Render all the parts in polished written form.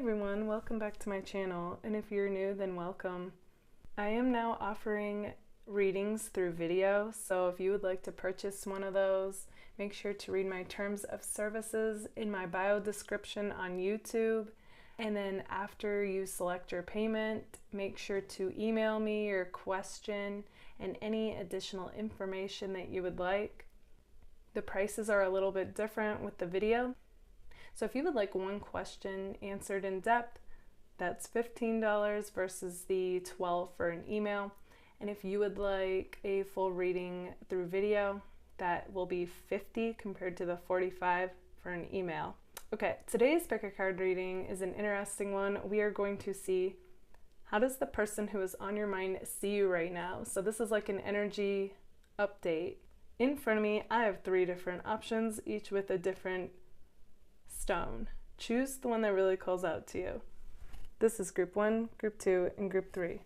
Everyone, welcome back to my channel, and if you're new, then welcome. I am now offering readings through video, so if you would like to purchase one of those, make sure to read my terms of services in my bio description on YouTube, and then after you select your payment, make sure to email me your question and any additional information that you would like. The prices are a little bit different with the video. So if you would like one question answered in depth, that's $15 versus the $12 for an email. And if you would like a full reading through video, that will be $50 compared to the $45 for an email. Okay, today's pick a card reading is an interesting one. We are going to see, how does the person who is on your mind see you right now? So this is like an energy update. In front of me, I have 3 different options, each with a different stone. Choose the one that really calls out to you. This is group 1, group 2, and group 3.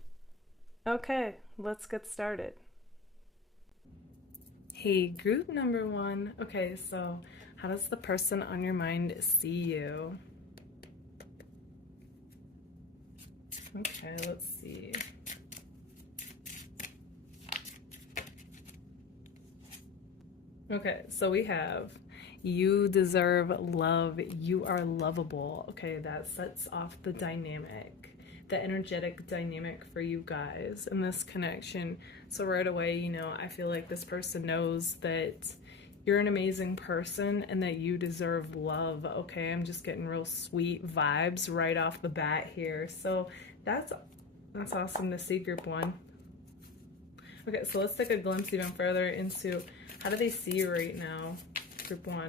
Okay, let's get started. Hey, group number 1. Okay, so how does the person on your mind see you? Okay, let's see. Okay, so we have you deserve love, you are lovable. Okay, that sets off the dynamic, the energetic dynamic for you guys in this connection. So right away, you know, I feel like this person knows that you're an amazing person and that you deserve love. Okay, I'm just getting real sweet vibes right off the bat here. So that's awesome to see, group 1. Okay, so let's take a glimpse even further into how do they see you right now, group 1.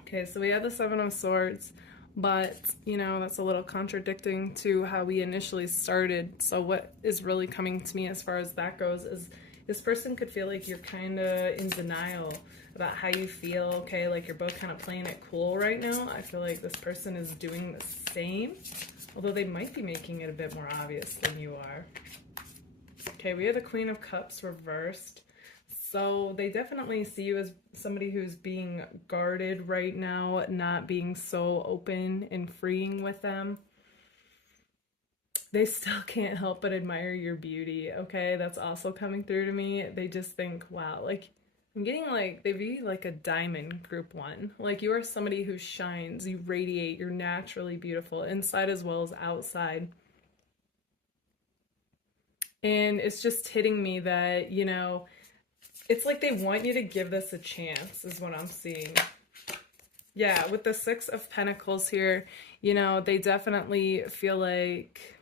Okay, so we have the 7 of Swords, but, you know, that's a little contradicting to how we initially started. So what is really coming to me as far as that goes is this person could feel like you're kind of in denial about how you feel, okay? Like you're both kind of playing it cool right now. I feel like this person is doing the same, although they might be making it a bit more obvious than you are. Okay, we have the Queen of Cups reversed. So they definitely see you as somebody who's being guarded right now, not being so open and freeing with them. They still can't help but admire your beauty, okay? That's also coming through to me. They just think, wow, like, I'm getting like, they view you like a diamond, group 1. Like you are somebody who shines, you radiate, you're naturally beautiful, inside as well as outside. And it's just hitting me that, you know, it's like they want you to give this a chance is what I'm seeing. Yeah, with the 6 of Pentacles here, you know, they definitely feel like,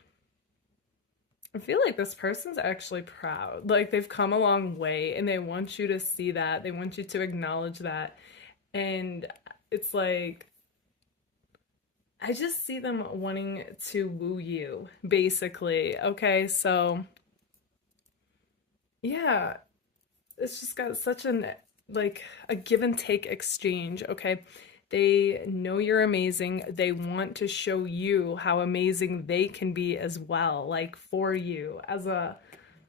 I feel like this person's actually proud. Like they've come a long way and they want you to see that. They want you to acknowledge that. And it's like, I just see them wanting to woo you, basically. Okay, so yeah, it's just got such an, like, a give and take exchange, okay? They know you're amazing. They want to show you how amazing they can be as well, like for you, as a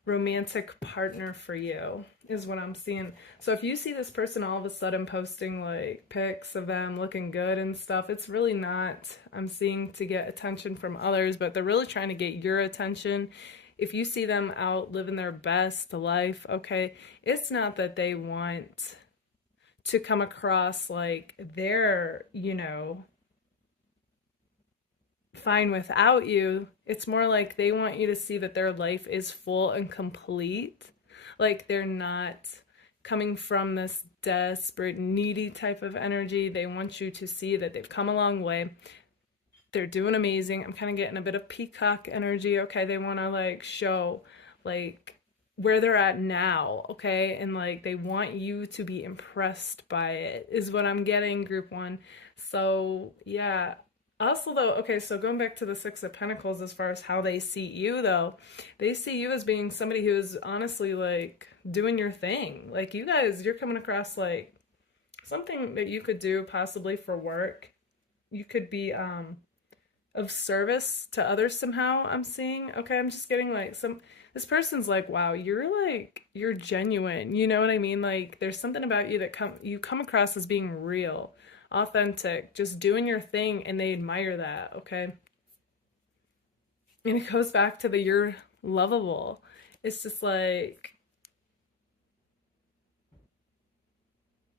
romantic partner for you, is what I'm seeing. So if you see this person all of a sudden posting like pics of them looking good and stuff, it's really not, I'm seeing, to get attention from others, but they're really trying to get your attention. If you see them out living their best life, okay, it's not that they want to come across like they're, you know, fine without you. It's more like they want you to see that their life is full and complete. Like they're not coming from this desperate, needy type of energy. They want you to see that they've come a long way. They're doing amazing. I'm kind of getting a bit of peacock energy, okay? They want to like show like where they're at now, okay? And like they want you to be impressed by it is what I'm getting, group 1. So yeah. Also though, okay, so going back to the 6 of Pentacles as far as how they see you though, they see you as being somebody who is honestly like doing your thing. Like you guys, you're coming across like something that you could do possibly for work. You could be of service to others somehow, I'm seeing. Okay, I'm just getting like this person's like, wow, you're genuine, you know what I mean? Like there's something about you that you come across as being real. authentic, just doing your thing, and they admire that, okay? And it goes back to the you're lovable. It's just like,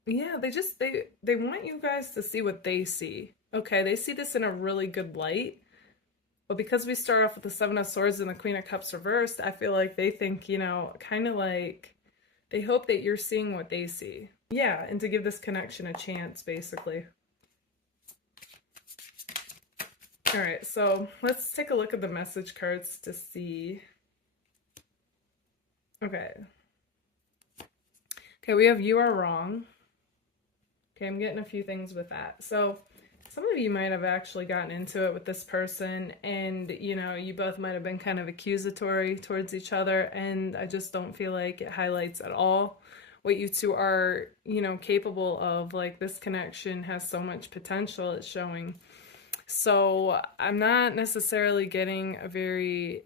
yeah, they want you guys to see what they see. Okay, they see this in a really good light. But because we start off with the Seven of Swords and the Queen of Cups reversed, I feel like they think, you know, kind of like they hope that you're seeing what they see. Yeah, and to give this connection a chance, basically. All right, so let's take a look at the message cards to see. Okay. Okay, we have you are wrong. Okay, I'm getting a few things with that. So some of you might have actually gotten into it with this person, and, you know, you both might have been kind of accusatory towards each other, and I just don't feel like it highlights at all what you two are, you know, capable of. Like, this connection has so much potential, it's showing. So I'm not necessarily getting a very...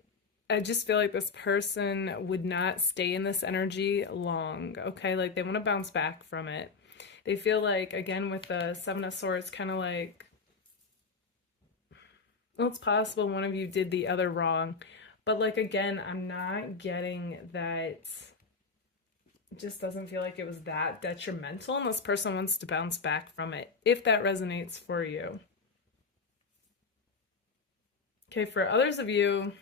I just feel like this person would not stay in this energy long, okay? Like, they want to bounce back from it. They feel like, again, with the Seven of Swords, kind of like, well, it's possible one of you did the other wrong. But, like, again, I'm not getting that... It just doesn't feel like it was that detrimental, and this person wants to bounce back from it, if that resonates for you. Okay, for others of you,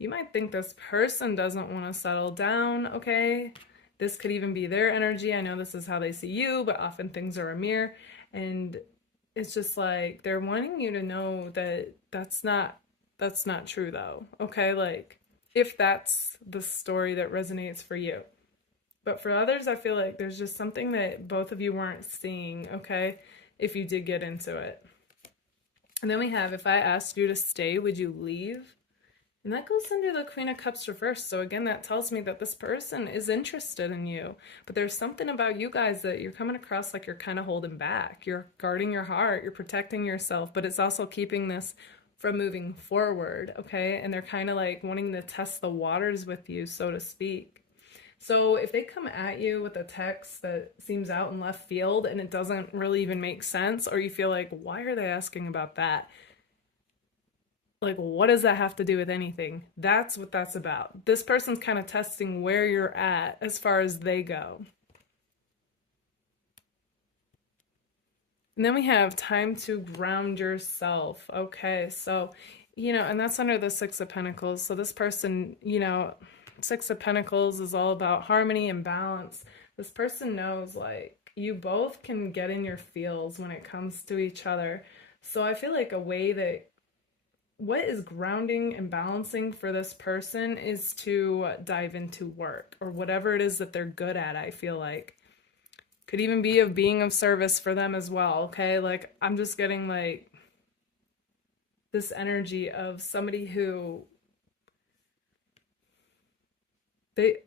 you might think this person doesn't want to settle down, okay? This could even be their energy. I know this is how they see you, but often things are a mirror. And it's just like they're wanting you to know that that's not true, though, okay? Like, if that's the story that resonates for you. But for others, I feel like there's just something that both of you weren't seeing, okay? If you did get into it. And then we have, if I asked you to stay, would you leave? And that goes under the Queen of Cups reversed. So again, that tells me that this person is interested in you. But there's something about you guys that you're coming across like you're kind of holding back. You're guarding your heart. You're protecting yourself. But it's also keeping this from moving forward, okay? And they're kind of like wanting to test the waters with you, so to speak. So if they come at you with a text that seems out in left field and it doesn't really even make sense, or you feel like, why are they asking about that? Like, what does that have to do with anything? That's what that's about. This person's kind of testing where you're at as far as they go. And then we have time to ground yourself. Okay, so, you know, and that's under the Six of Pentacles. So this person, you know, Six of Pentacles is all about harmony and balance. This person knows, like, you both can get in your feels when it comes to each other. So I feel like a way that what is grounding and balancing for this person is to dive into work or whatever it is that they're good at. I feel like could even be of being of service for them as well. Okay, like, I'm just getting like this energy of somebody who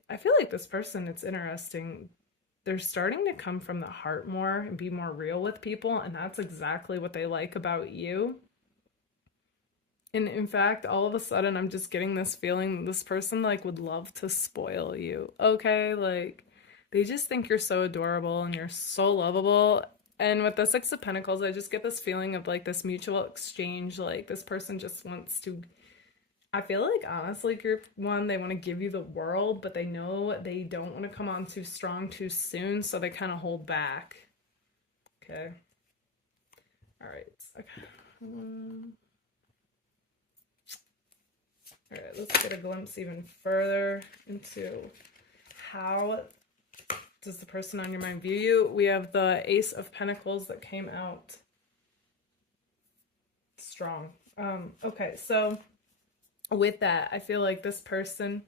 I feel like this person, it's interesting, they're starting to come from the heart more and be more real with people, and that's exactly what they like about you. And in fact, all of a sudden, I'm just getting this feeling that this person, like, would love to spoil you, okay? Like, they just think you're so adorable and you're so lovable. And with the Six of Pentacles, I just get this feeling of, like, this mutual exchange. Like, this person just wants to... I feel like, honestly, group one, they want to give you the world, but they know they don't want to come on too strong too soon, so they kind of hold back. Okay. All right. Okay. All right, let's get a glimpse even further into how does the person on your mind view you. We have the Ace of Pentacles that came out strong. Okay, so with that, I feel like this person,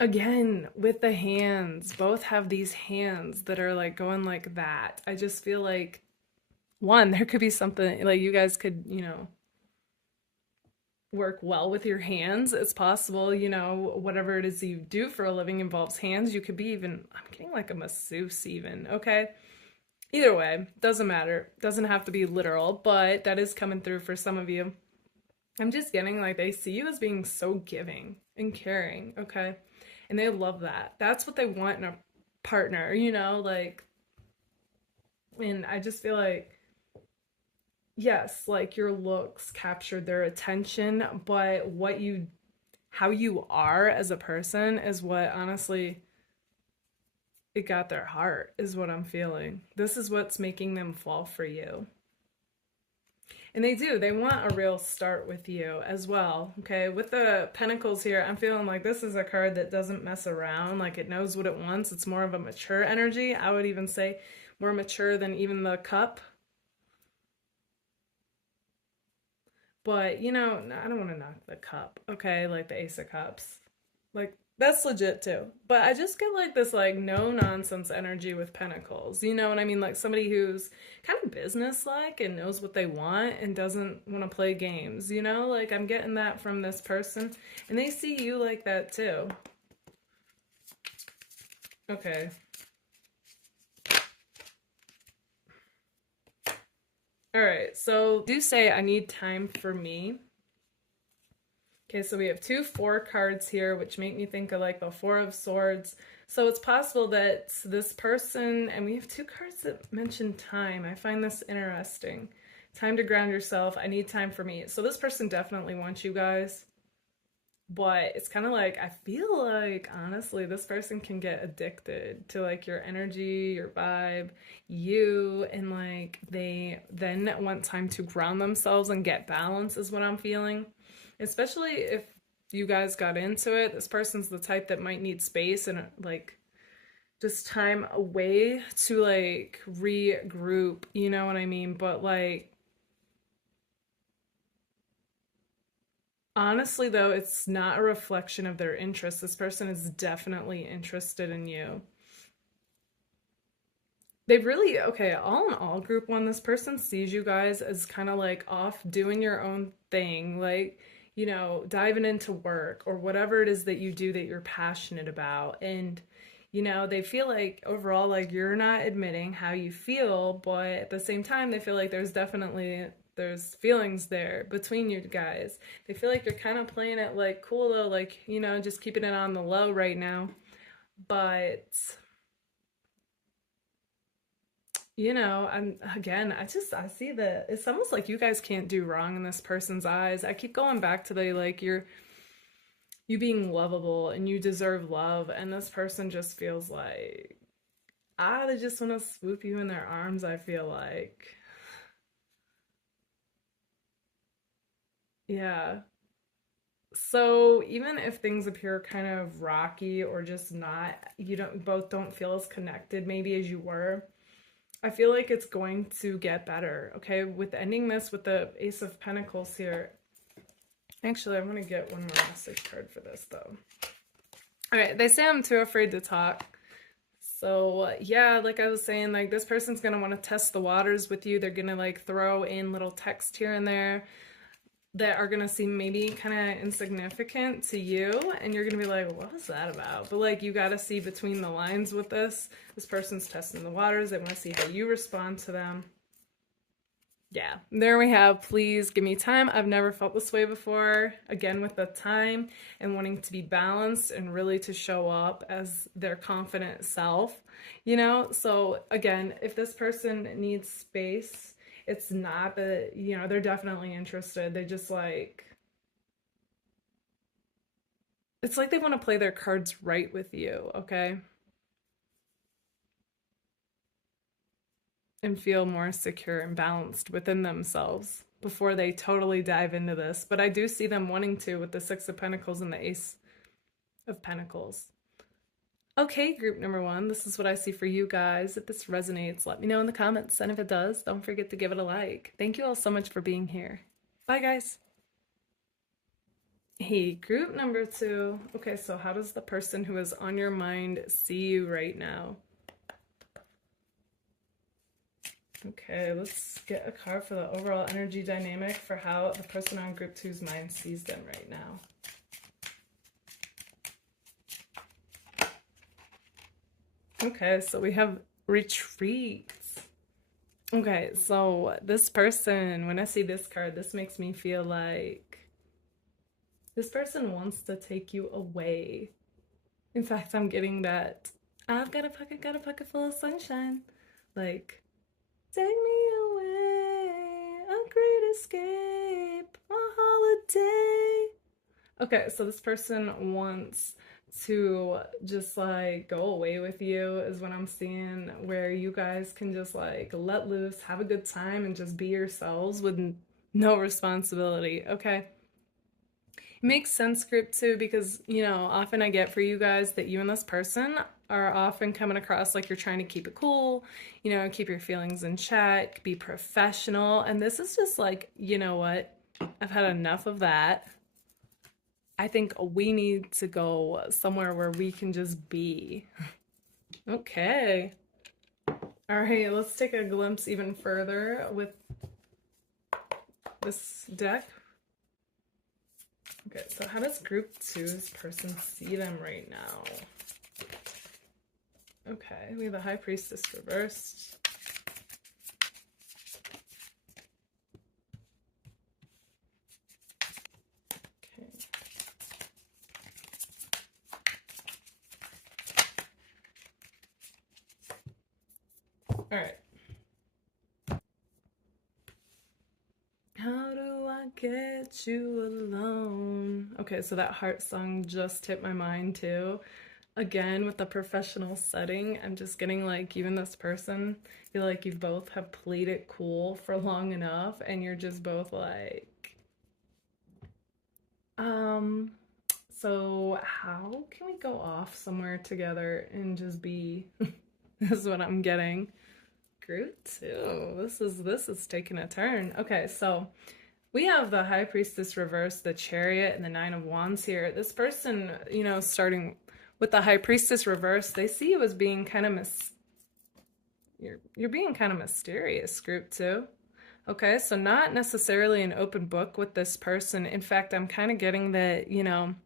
again, with the hands, both have these hands that are like going like that. I just feel like, one, there could be something like you guys could, you know, work well with your hands. It's possible, you know, whatever it is you do for a living involves hands. You could be even, I'm getting like a masseuse even, okay? Either way, doesn't matter. Doesn't have to be literal, but that is coming through for some of you. I'm just getting like they see you as being so giving and caring, okay? And they love that. That's what they want in a partner, you know, like And I just feel like, yes, like your looks captured their attention, but how you are as a person is what honestly it got their heart, is what I'm feeling. This is what's making them fall for you. And they want a real start with you as well. Okay, with the Pentacles here, I'm feeling like this is a card that doesn't mess around, like it knows what it wants. It's more of a mature energy. I would even say more mature than even the Cup. But, you know, I don't want to knock the Cup, okay? Like the Ace of Cups. Like, that's legit too. But I just get like this, like, no nonsense energy with Pentacles. You know what I mean? Like somebody who's kind of business-like and knows what they want and doesn't want to play games, you know? Like, I'm getting that from this person. And they see you like that too. Okay. All right, so do say I need time for me. Okay, so we have 2 4 cards here, which make me think of like the 4 of Swords. So it's possible that this person, and we have 2 cards that mention time. I find this interesting. Time to ground yourself. I need time for me. So this person definitely wants you guys. But it's kind of like, I feel like, honestly, this person can get addicted to like your energy, your vibe, you, and like they then want time to ground themselves and get balance, is what I'm feeling. Especially if you guys got into it, this person's the type that might need space and like just time away to like regroup, you know what I mean? But like, honestly, though, it's not a reflection of their interest. This person is definitely interested in you. They've really, okay, all in all, group 1, this person sees you guys as kind of like off doing your own thing, like, you know, diving into work or whatever it is that you do that you're passionate about. And, you know, they feel like overall, like you're not admitting how you feel, but at the same time, they feel like there's feelings there between you guys. They feel like you're kind of playing it like cool though, like, you know, just keeping it on the low right now. But, you know, I'm again, I see that it's almost like you guys can't do wrong in this person's eyes. I keep going back to the like you being lovable and you deserve love, and this person just feels like they just want to swoop you in their arms, I feel like. Yeah. So even if things appear kind of rocky or just not, you don't both don't feel as connected maybe as you were, I feel like it's going to get better. Okay, with ending this with the Ace of Pentacles here. Actually, I'm gonna get one more message card for this though. All right, they say I'm too afraid to talk. So yeah, like I was saying, like this person's gonna want to test the waters with you. They're gonna like throw in little text here and there that are gonna seem maybe kind of insignificant to you, and you're gonna be like, what was that about? But like, you gotta see between the lines with this. This person's testing the waters. They want to see how you respond to them. Yeah, there we have. Please give me time. I've never felt this way before. Again, with the time and wanting to be balanced and really to show up as their confident self, you know? So again, if this person needs space, it's not that, you know, they're definitely interested. They just like, it's like they want to play their cards right with you, okay? And feel more secure and balanced within themselves before they totally dive into this. But I do see them wanting to with the Six of Pentacles and the Ace of Pentacles. Okay, group number 1, this is what I see for you guys. If this resonates, let me know in the comments. And if it does, don't forget to give it a like. Thank you all so much for being here. Bye, guys. Hey, group number 2. Okay, so how does the person who is on your mind see you right now? Okay, let's get a card for the overall energy dynamic for how the person on group 2's mind sees them right now. Okay, so we have retreats. Okay, so this person, when I see this card, this makes me feel like this person wants to take you away. In fact, I'm getting that I've got a pocket full of sunshine. Like, Take me away, a great escape, a holiday. Okay, so this person wants to just like go away with you is what I'm seeing, where you guys can just like let loose, have a good time, and just be yourselves with no responsibility, okay? It makes sense, group too, because often I get for you guys that you and this person are often coming across like you're trying to keep it cool, keep your feelings in check, be professional, and this is just like, you know what? I've had enough of that. I think we need to go somewhere where we can just be. Okay. All right, let's take a glimpse even further with this deck. Okay, so how does group two's person see them right now? Okay, we have the High Priestess reversed. Okay. All right. How do I get you alone? Okay, so that heart song just hit my mind too. Again, with the professional setting, I'm just getting like, even this person, I feel like you both have played it cool for long enough, and you're just both like, so how can we go off somewhere together and just be? This is what I'm getting. Group two. This is taking a turn. Okay, so we have the High Priestess reversed, the Chariot, and the Nine of Wands here. This person, starting with the High Priestess reversed, they see you as being kind of you're being kind of mysterious, group two. Okay, so not necessarily an open book with this person. In fact, I'm kind of getting that, kind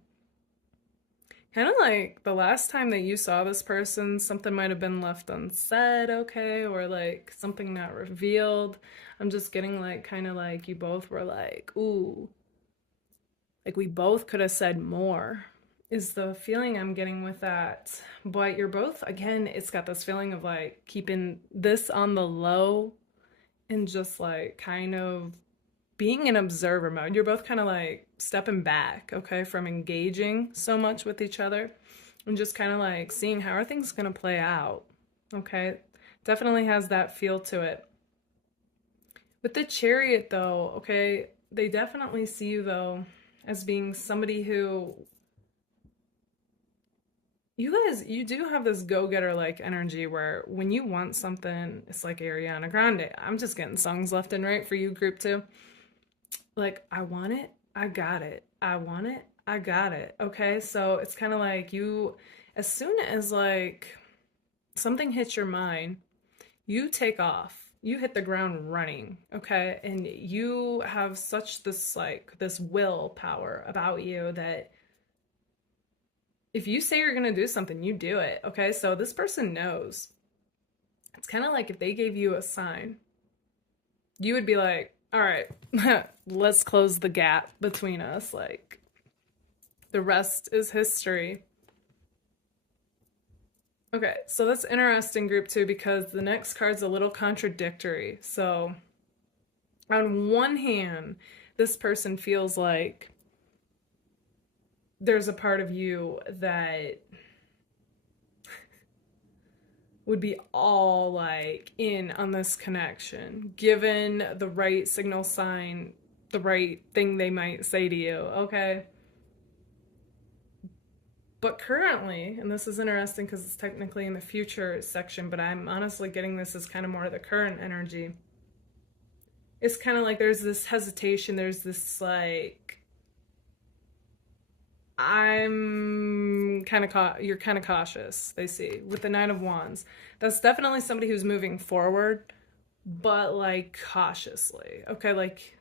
of like the last time that you saw this person, something might have been left unsaid, okay, or like something not revealed. I'm just getting like kind of like you both were like, ooh, like we both could have said more, is the feeling I'm getting with that. But you're both, again, it's got this feeling of like keeping this on the low and just like kind of being in observer mode. You're both kind of like stepping back, okay, from engaging so much with each other and just kind of like seeing how are things going to play out, okay? Definitely has that feel to it. With the Chariot though, okay, they definitely see you though as being somebody who, you do have this go-getter like energy where when you want something, it's like Ariana Grande. I'm just getting songs left and right for you, group two. Like, I want it, I got it. I want it, I got it. Okay, so it's kind of like you, as soon as like something hits your mind, you take off. You hit the ground running, okay? And you have such this like this willpower about you that if you say you're gonna do something, you do it, okay? So this person knows. It's kind of like if they gave you a sign, you would be like, all right, let's close the gap between us. Like, the rest is history. Okay, so that's interesting, group two, because the next card's a little contradictory. So, on one hand, this person feels like there's a part of you that would be all like in on this connection, given the right signal sign, the right thing they might say to you, okay? But currently, and this is interesting because it's technically in the future section, but I'm honestly getting this as kind of more of the current energy. It's kind of like there's this hesitation, there's this like, you're kind of cautious, they see, with the Nine of Wands. That's definitely somebody who's moving forward, but like cautiously. Okay, like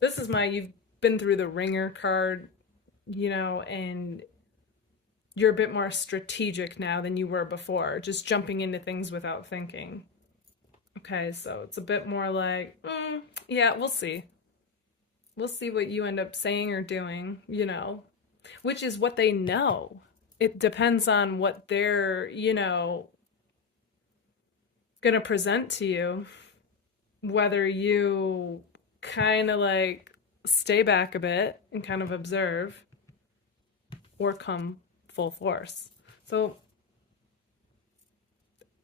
this is you've been through the Ringer card, and you're a bit more strategic now than you were before, just jumping into things without thinking. Okay, so it's a bit more like, yeah, we'll see. We'll see what you end up saying or doing, which is what they know. It depends on what they're, gonna present to you, whether you kind of like stay back a bit and kind of observe or come full force. So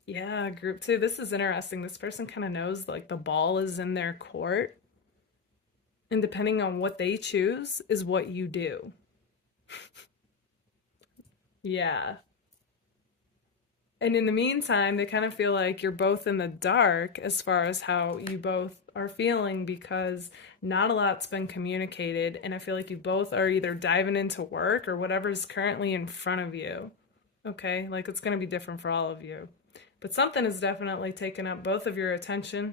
yeah, group 2, this is interesting. This person kind of knows like the ball is in their court, and depending on what they choose is what you do. Yeah. And in the meantime, they kind of feel like you're both in the dark as far as how you both are feeling, because not a lot's been communicated. And I feel like you both are either diving into work or whatever's currently in front of you. Okay? Like it's going to be different for all of you. But something is definitely taking up both of your attention,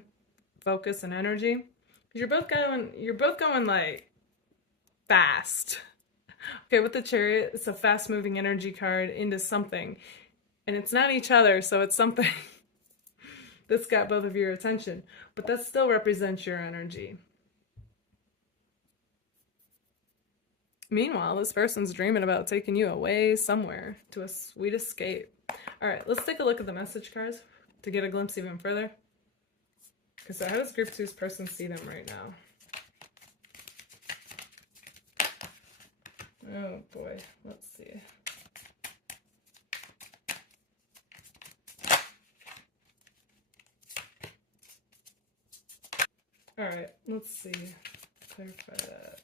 focus, and energy. Because you're both going like fast. Okay, with the Chariot, it's a fast moving energy card into something. And it's not each other, so it's something that's got both of your attention. But that still represents your energy. Meanwhile, this person's dreaming about taking you away somewhere to a sweet escape. All right, let's take a look at the message cards to get a glimpse even further. Because how does group 2's person see them right now? Oh boy, let's see. All right, let's see. Clarify that.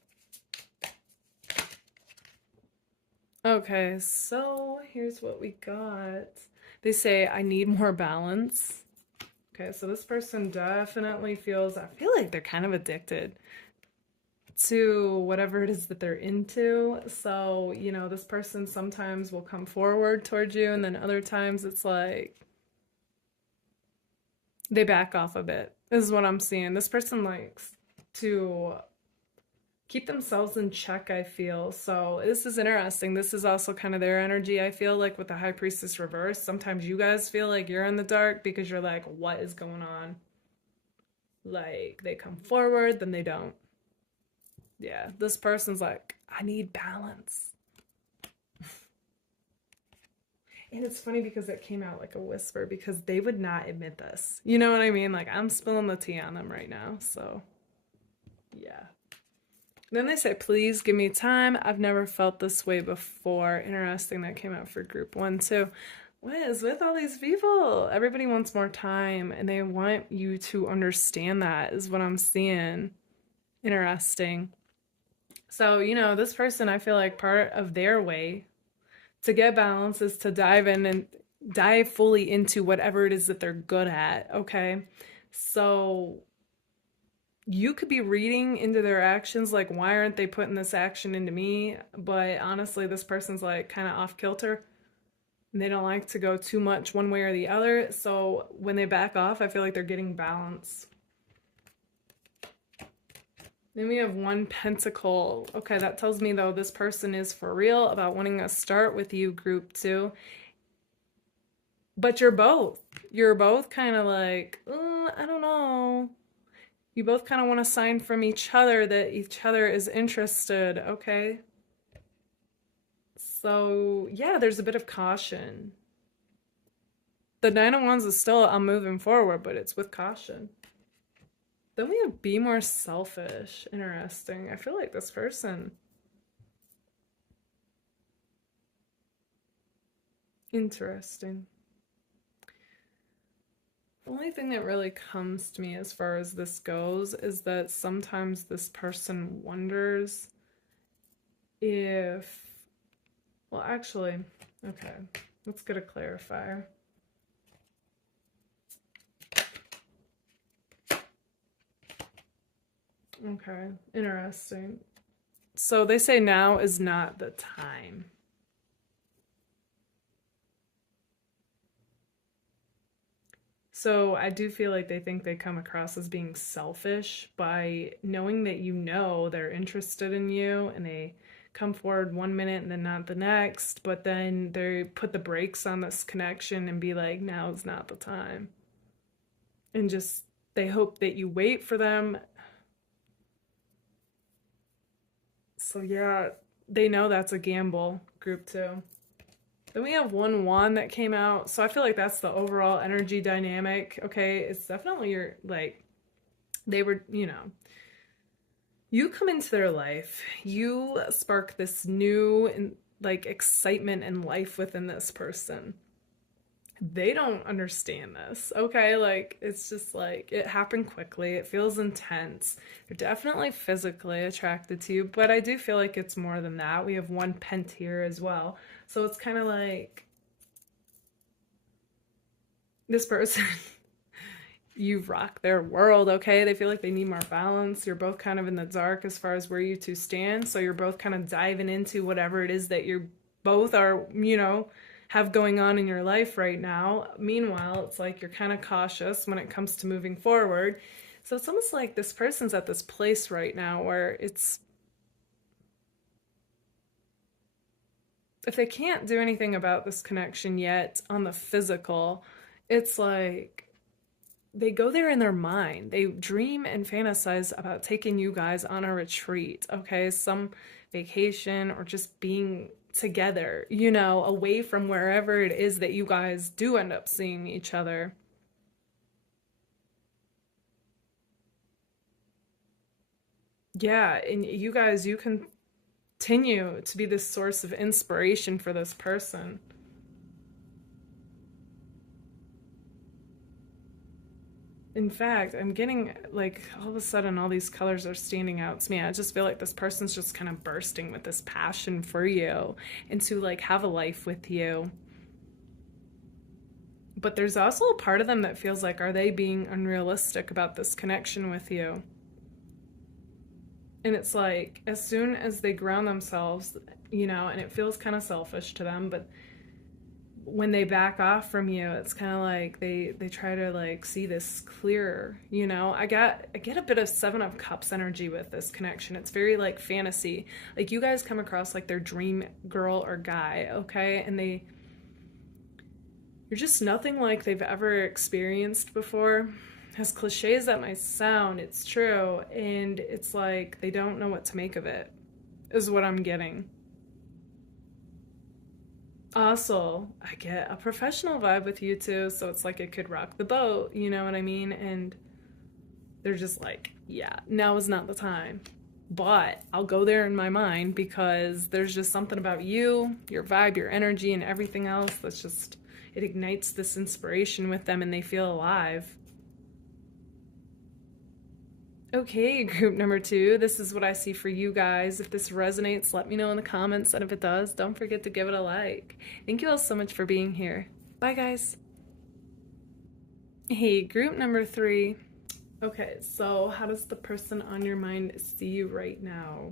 Okay, so here's what we got. They say, I need more balance. Okay, so this person definitely feels, I feel like they're kind of addicted to whatever it is that they're into. So, you know, this person sometimes will come forward towards you, and then other times it's like they back off a bit. This is what I'm seeing. This person likes to keep themselves in check, I feel. So this is interesting. This is also kind of their energy, I feel like, with the High Priestess reverse. Sometimes you guys feel like you're in the dark because you're like, what is going on? Like, they come forward, then they don't. Yeah, this person's like, I need balance. And it's funny because it came out like a whisper, because they would not admit this. You know what I mean? Like, I'm spilling the tea on them right now. So, yeah. Then they say, please give me time. I've never felt this way before. Interesting, that came out for group 1 too. What is with all these people? Everybody wants more time, and they want you to understand that, is what I'm seeing. Interesting. So, you know, this person, I feel like part of their way to get balance is to dive in and dive fully into whatever it is that they're good at, okay? So you could be reading into their actions, like, why aren't they putting this action into me? But honestly, this person's like kind of off kilter. They don't like to go too much one way or the other. So when they back off, I feel like they're getting balance. Then we have 1 pentacle. Okay, that tells me, though, this person is for real about wanting to start with you, group 2. But you're both. You're both kind of like, I don't know. You both kind of want a sign from each other that each other is interested, okay? So, yeah, there's a bit of caution. The 9 of Wands is still, I'm moving forward, but it's with caution. Then we have be more selfish. Interesting. I feel like this person. Interesting. The only thing that really comes to me as far as this goes is that sometimes this person wonders if, well, actually, okay, let's get a clarifier. Okay, interesting. So they say now is not the time. So I do feel like they think they come across as being selfish by knowing that you know they're interested in you, and they come forward 1 minute and then not the next, but then they put the brakes on this connection and be like, now is not the time. And just, they hope that you wait for them. So yeah, they know that's a gamble, group 2. Then we have 1-1 that came out. So I feel like that's the overall energy dynamic. Okay, it's definitely your, like, they were, you know, you come into their life, you spark this new, like, excitement and life within this person. They don't understand this, okay? Like, it's just like, it happened quickly. It feels intense. They're definitely physically attracted to you, but I do feel like it's more than that. We have 1 pent here as well. So it's kind of like this person, you rock their world, okay? They feel like they need more balance. You're both kind of in the dark as far as where you two stand. So you're both kind of diving into whatever it is that you're both are, you know, have going on in your life right now. Meanwhile, it's like you're kind of cautious when it comes to moving forward. So it's almost like this person's at this place right now where it's, if they can't do anything about this connection yet on the physical, it's like they go there in their mind. They dream and fantasize about taking you guys on a retreat, okay? Some vacation or just being together, you know, away from wherever it is that you guys do end up seeing each other. Yeah, and you guys, you continue to be this source of inspiration for this person. In fact, I'm getting like all of a sudden all these colors are standing out to me. I just feel like this person's just kind of bursting with this passion for you and to like have a life with you. But there's also a part of them that feels like, are they being unrealistic about this connection with you? And it's like, as soon as they ground themselves, you know, and it feels kind of selfish to them, but when they back off from you, it's kind of like they try to like see this clearer, you know. I get a bit of 7 of Cups energy with this connection. It's very like fantasy. Like you guys come across like their dream girl or guy, okay? And you're just nothing like they've ever experienced before. As cliche as that might sound, it's true. And it's like they don't know what to make of it, is what I'm getting. Also, I get a professional vibe with you too, so it's like it could rock the boat, you know what I mean? And they're just like, yeah, now is not the time. But I'll go there in my mind because there's just something about you, your vibe, your energy, and everything else that's just, it ignites this inspiration with them and they feel alive. Okay, group number 2, this is what I see for you guys. If this resonates, let me know in the comments, and if it does, don't forget to give it a like. Thank you all so much for being here. Bye, guys. Hey, group number 3. Okay, so how does the person on your mind see you right now?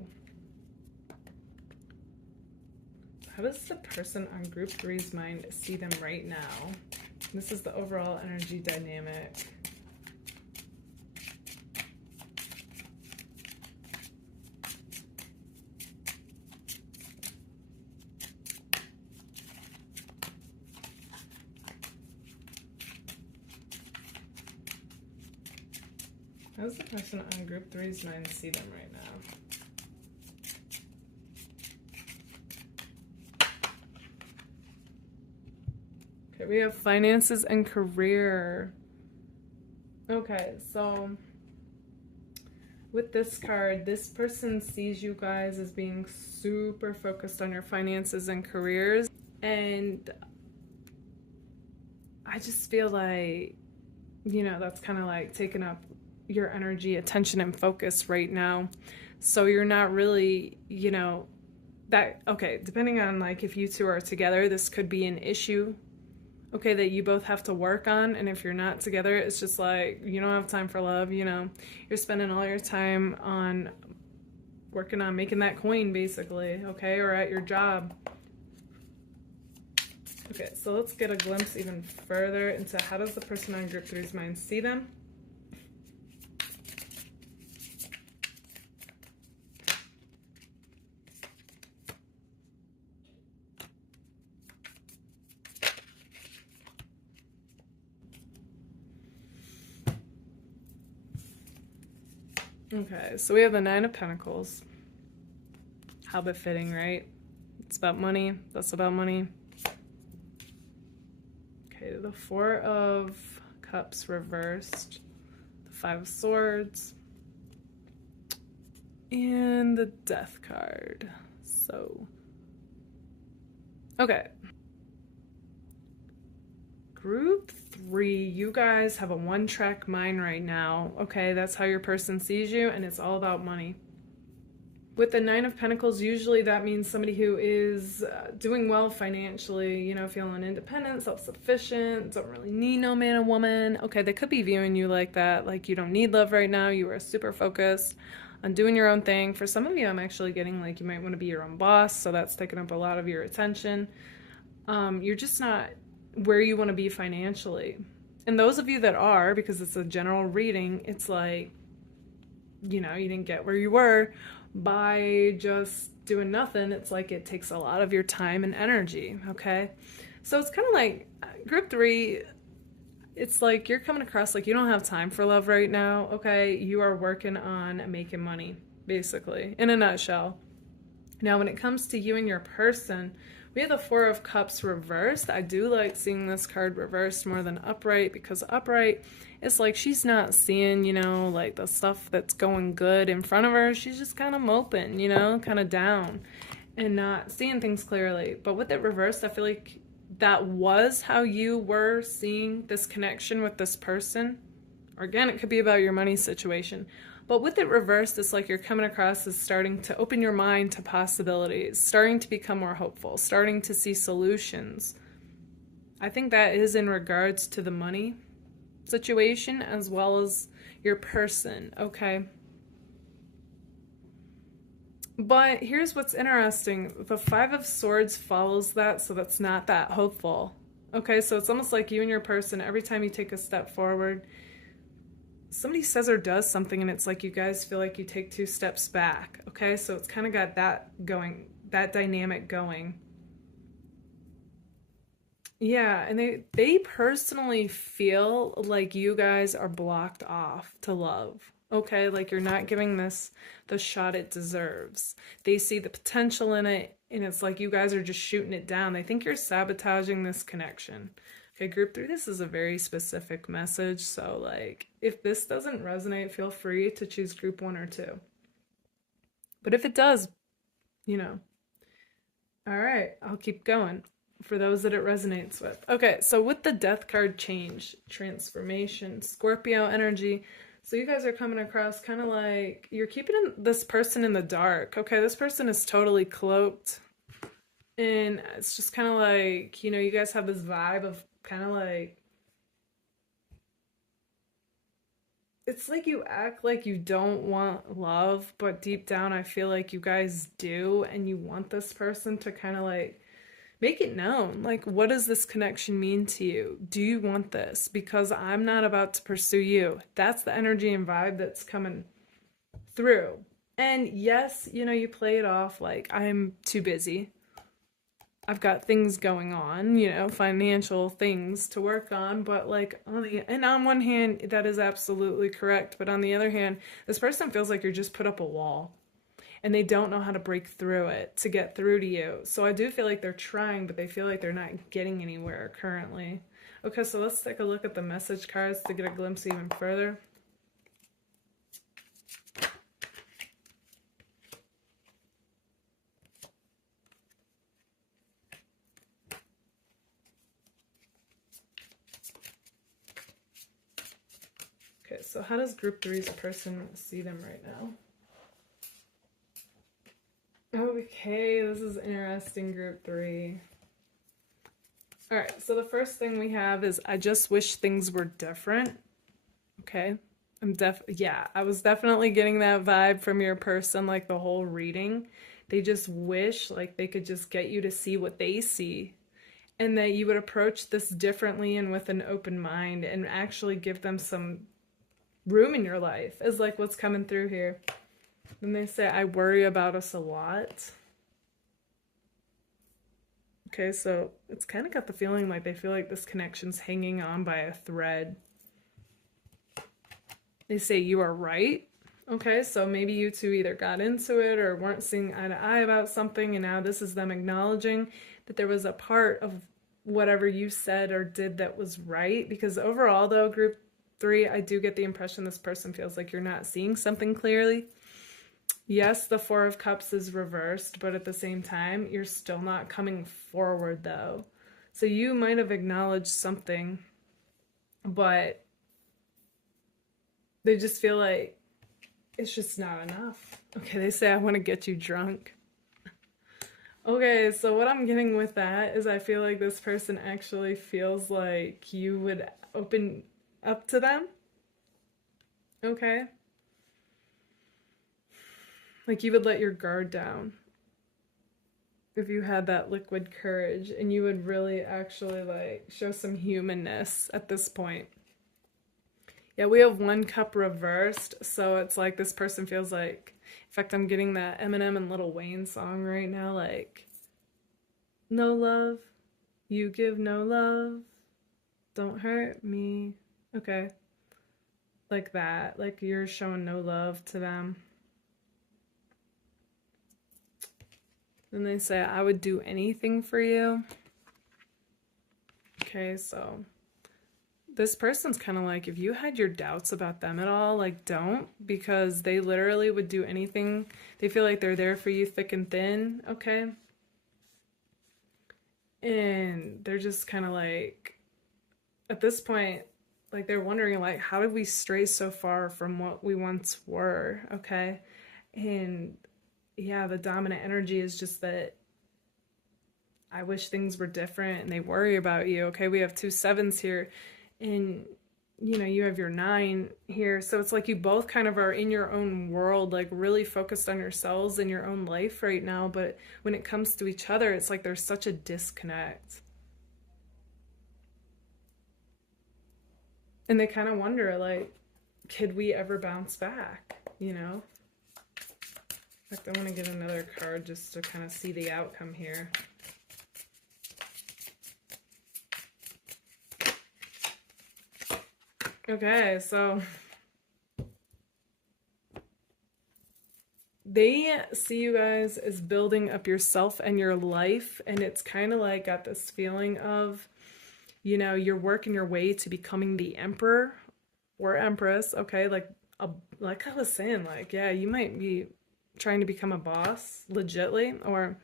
How does the person on group 3's mind see them right now? This is the overall energy dynamic. How does the person on group 3's mind see them right now? Okay, we have finances and career. Okay, so with this card, this person sees you guys as being super focused on your finances and careers. And I just feel like, you know, that's kind of like taking up your energy, attention, and focus right now. So you're not really, you know, that, okay, depending on like if you two are together, this could be an issue, okay, that you both have to work on. And if you're not together, it's just like you don't have time for love, you know. You're spending all your time on working on making that coin, basically, okay, or at your job. Okay, so let's get a glimpse even further into how does the person on group 3's mind see them. Okay, so we have the 9 of Pentacles. How befitting, right? It's about money. That's about money. the Four of Cups reversed, the Five of Swords, and the Death card. So, okay. Group 3, you guys have a one-track mind right now. Okay, that's how your person sees you, and it's all about money. With the Nine of Pentacles, usually that means somebody who is doing well financially, you know, feeling independent, self-sufficient, don't really need no man or woman. Okay, they could be viewing you like that, like you don't need love right now, you are super focused on doing your own thing. For some of you, I'm actually getting like you might want to be your own boss, so that's taking up a lot of your attention. You're just not where you want to be financially. And those of you that are, because it's a general reading, it's like, you know, you didn't get where you were by just doing nothing. It's like it takes a lot of your time and energy, okay? So it's kind of like group 3, it's like you're coming across like you don't have time for love right now, okay? You are working on making money, basically, in a nutshell. Now, when it comes to you and your person, we have the Four of Cups reversed. I do like seeing this card reversed more than upright, because upright, it's like she's not seeing, you know, like the stuff that's going good in front of her. She's just kind of moping, you know, kind of down and not seeing things clearly. But with it reversed, I feel like that was how you were seeing this connection with this person. Or again, it could be about your money situation. But with it reversed, it's like you're coming across as starting to open your mind to possibilities, starting to become more hopeful, starting to see solutions. I think that is in regards to the money situation as well as your person, okay? But here's what's interesting. The Five of Swords follows that, so that's not that hopeful. Okay, so it's almost like you and your person, every time you take a step forward, somebody says or does something and it's like you guys feel like you take 2 steps back. Okay, so it's kind of got that going, that dynamic going. Yeah, and they personally feel like you guys are blocked off to love. Okay, like you're not giving this the shot it deserves. They see the potential in it, and it's like you guys are just shooting it down. They think you're sabotaging this connection. Okay, group 3, this is a very specific message, so like if this doesn't resonate, feel free to choose group 1 or 2. But if it does, you know, all right, I'll keep going for those that it resonates with. Okay, so with the Death card, change, transformation, Scorpio energy. So you guys are coming across kind of like you're keeping this person in the dark. Okay, this person is totally cloaked. And it's just kind of like, you know, you guys have this vibe of kind of like, it's like you act like you don't want love, but deep down I feel like you guys do, and you want this person to kind of like make it known. Like, what does this connection mean to you? Do you want this? Because I'm not about to pursue you. That's the energy and vibe that's coming through. And yes, you know, you play it off like I'm too busy. I've got things going on, you know, financial things to work on, but like on one hand, that is absolutely correct. But on the other hand, this person feels like you're just put up a wall and they don't know how to break through it to get through to you. So I do feel like they're trying, but they feel like they're not getting anywhere currently. Okay, so let's take a look at the message cards to get a glimpse even further. Okay, so how does group 3's person see them right now? Okay, this is interesting, group 3. All right, so the first thing we have is I just wish things were different. Okay, I was definitely getting that vibe from your person, like the whole reading. They just wish like they could just get you to see what they see, and that you would approach this differently and with an open mind and actually give them some room in your life, is like what's coming through here. Then they say, I worry about us a lot. Okay, so it's kind of got the feeling like they feel like this connection's hanging on by a thread. They say you are right. Okay, so maybe you two either got into it or weren't seeing eye to eye about something, and now this is them acknowledging that there was a part of whatever you said or did that was right. Because overall, though, group 3, I do get the impression this person feels like you're not seeing something clearly. Yes, the 4 of Cups is reversed, but at the same time, you're still not coming forward, though. So you might have acknowledged something, but they just feel like it's just not enough. Okay, they say, I want to get you drunk. Okay, so what I'm getting with that is I feel like this person actually feels like you would open up to them. Okay? Like you would let your guard down if you had that liquid courage, and you would really actually like show some humanness at this point. Yeah, we have 1 cup reversed, so it's like this person feels like, in fact, I'm getting that Eminem and Lil Wayne song right now, like, no love, you give no love, don't hurt me. Okay. Like that, like you're showing no love to them. And they say, I would do anything for you. Okay, so this person's kind of like, if you had your doubts about them at all, like don't, because they literally would do anything. They feel like they're there for you thick and thin, okay? And they're just kind of like, at this point, like they're wondering like, how did we stray so far from what we once were, okay? And yeah, the dominant energy is just that I wish things were different, and they worry about you, okay? We have 2 7s here, and you know, you have your 9 here, so it's like you both kind of are in your own world, like really focused on yourselves and your own life right now, but when it comes to each other, it's like there's such a disconnect. And they kind of wonder, like, could we ever bounce back, you know? In fact, I want to get another card just to kind of see the outcome here. Okay, so they see you guys as building up yourself and your life, and it's kind of like got this feeling of, you know, you're working your way to becoming the emperor or empress, okay? Like I was saying, like, yeah, you might be trying to become a boss legitly, or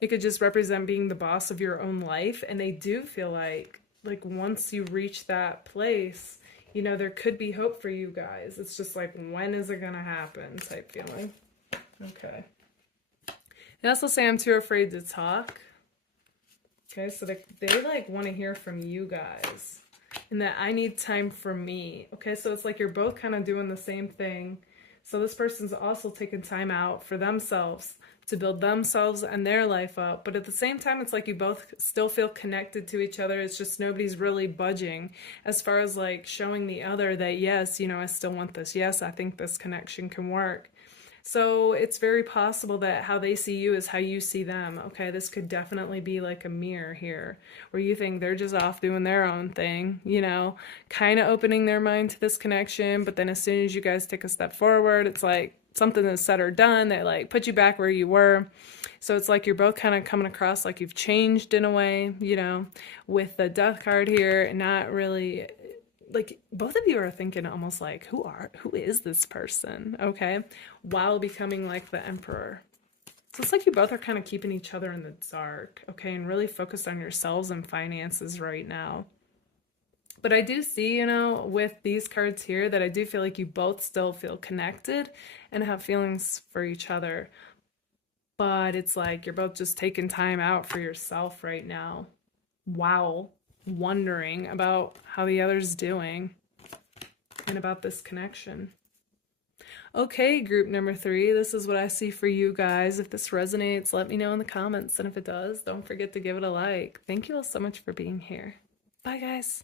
it could just represent being the boss of your own life. And they do feel like once you reach that place, you know, there could be hope for you guys. It's just like, when is it gonna happen type feeling. Okay. They also say, I'm too afraid to talk. Okay, so they like want to hear from you guys, and that I need time for me. Okay, so it's like you're both kind of doing the same thing. So this person's also taking time out for themselves to build themselves and their life up. But at the same time, it's like you both still feel connected to each other. It's just nobody's really budging as far as like showing the other that, yes, you know, I still want this. Yes, I think this connection can work. So it's very possible that how they see you is how you see them. Okay, this could definitely be like a mirror here, where you think they're just off doing their own thing, you know, kind of opening their mind to this connection. But then as soon as you guys take a step forward, it's like something is said or done that like put you back where you were. So it's like you're both kind of coming across like you've changed in a way, you know, with the Death card here, not really, like both of you are thinking almost like, who is this person, okay, while becoming like the Emperor. So it's like you both are kind of keeping each other in the dark, okay, and really focused on yourselves and finances right now. But I do see, you know, with these cards here, that I do feel like you both still feel connected and have feelings for each other. But it's like you're both just taking time out for yourself right now, while wondering about how the other's doing and about this connection. Okay, group number 3, this is what I see for you guys. If this resonates, let me know in the comments. And if it does, don't forget to give it a like. Thank you all so much for being here. Bye, guys.